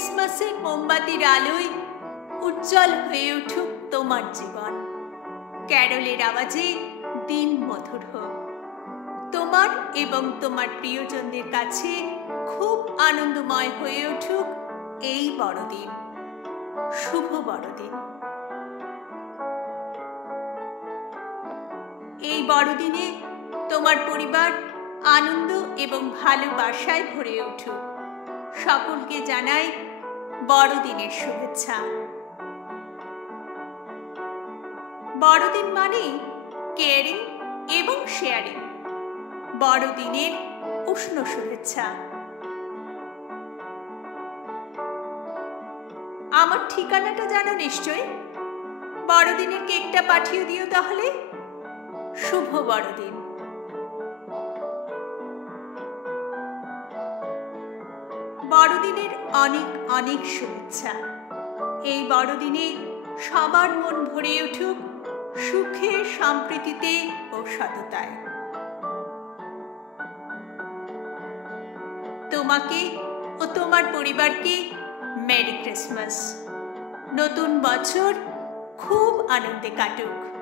ক্রিসমাসের মোমবাতির আলোয় উজ্জ্বল হয়ে উঠুক তোমার জীবন। ক্যারলের আওয়াজে দিন মধুর হোক। তোমার এবং তোমার প্রিয়জনদের কাছে খুব আনন্দময় হয়ে উঠুক এই বড়দিন। শুভ বড়দিন। এই বড়দিনে তোমার পরিবার আনন্দ এবং ভালোবাসায় ভরে উঠুক। সকলকে জানাই বড়দিনের শুভেচ্ছা। বড়দিন মানে কেয়ারিং এবং শেয়ারিং। বড়দিনের উষ্ণ শুভেচ্ছা। আমার ঠিকানাটা জানো নিশ্চয়ই। বড়দিনের কেকটা পাঠিয়ে দিও তাহলে। শুভ বড়দিন। বড়দিনের অনেক অনেক শুভেচ্ছা। এই বড়দিনে সবার মন ভরে উঠুক সুখে, সম্প্রীতিতে ও সততায়। তোমাকে ও তোমার পরিবারকে মেরি ক্রিসমাস। নতুন বছর খুব আনন্দে কাটুক।